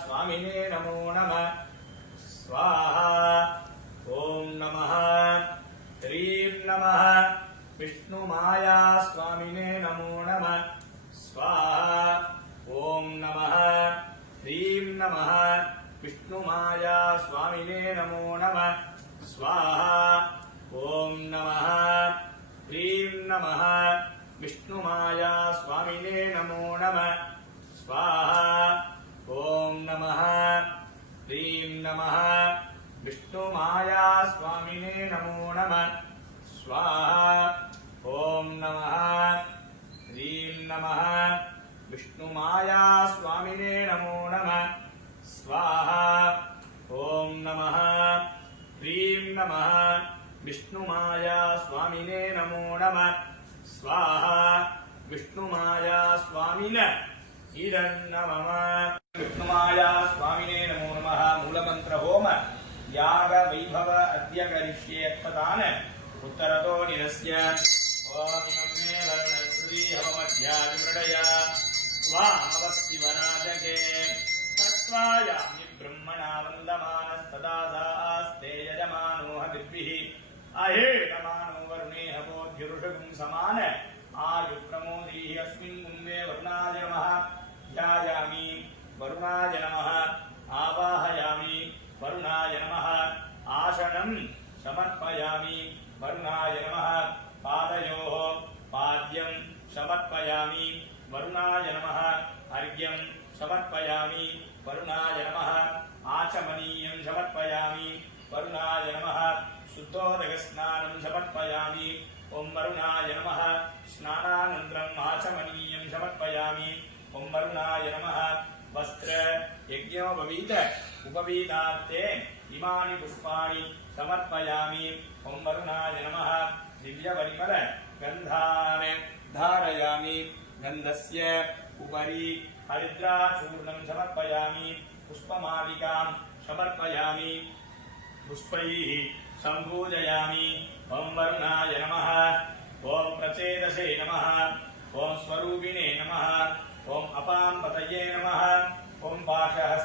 स्वामिने नमो नमः स्वाहा ओम नमः ह्रीं नमः विष्णुमाया स्वामिने नमो नमः स्वाहा ओम नमः ह्रीं नमः विष्णुमाया स्वामिने नमो नमः स्वाहा ओम नमः ह्रीं नमः विष्णुमाया स्वामिने नमो नमः स्वाहा ओम नमः ह्रीं नमः विष्णुमाया स्वामिने नमो नमः स्वाहा ओम नमः ह्रीं नमः विष्णुमाया स्वामिने नमो नमः स्वाहा ओम नमः ह्रीं नमः विष्णुमाया स्वामिने नमो नमः स्वाहा विष्णुमाया स्वामिने नमः विष्णुमाया स्वामिने नमो नमः मूलमंत्र होम याग वैभव अद्य करिष्ये यत्पदान उत्तरतो निरस्य ओम नमे वर्णश्री हवमध्यादिमृडया स्वामवस्तिवराजके तत्त्वायामि ब्रह्मणा वन्दमानस्तदा सास्ते यजमानो हविद्भिः अहेतमानो वरुणे हवोद्युरुषगुं समान आयुप्रमोदीः अस्मिन् कुम्भे वरुणाय नमः ध्यायामि वरुणाय नमः आवाहयामि वरुणाय नमः आसनं समर्पयामि वरुणाय नमः पादयोः पाद्यं समर्पयामि वरुणाय नमः अर्घ्यं समर्पयामि वरुणाय नमः आचमनीयं समर्पयामि वरुणाय नमः शुद्धोदकस्नानं समर्पयामि ओम वरुणाय नमः स्नानानन्तरम् आचमनीयं समर्पयामि ओम वरुणाय नमः वस्त्र यज्ञोपवीत उपवीतार्थे इमानि पुष्पाणि समर्पयामि ओम वरुणाय नमः दिव्यपरिमल गन्धान् धारयामि गन्धस्य उपरि हरिद्राचूर्णं समर्पयामि पुष्पमालिकां समर्पयामि पुष्पैः सम्पूजयामि ओम वरुणाय नमः ओम प्रचेदसे नमः ओम स्वरूपिणे नमः ओम अपां पतये नमः ओम पाशहस्ते